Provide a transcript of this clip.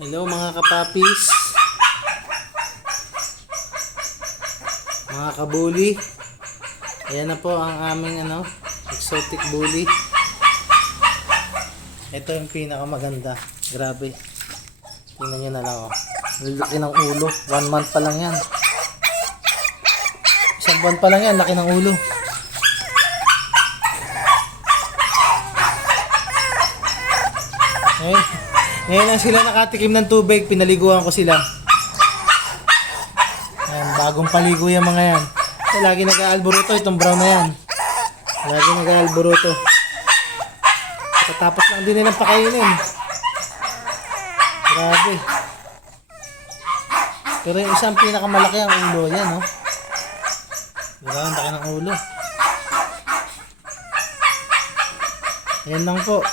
Hello mga kapapis, mga kabuli. Ayan na po ang aming exotic bully. Ito yung pinakamaganda. Grabe. Tingnan nyo na lang oh. Laki ng ulo. 1 month pa lang yan. Isang buwan pa lang yan. Laki ng ulo. Ngayon lang sila nakatikim ng tubig. Pinaliguan ko sila. Ayan, bagong paligo yung mga yan. Lagi nag-aalburuto itong brown na yan. Lagi nag-aalburuto. Tapos lang din nilang pakainin. Grabe. Pero yung isang pinakamalaki ang ulo. Yan oh. Diba? Ang laki ng ulo. Ayan lang po.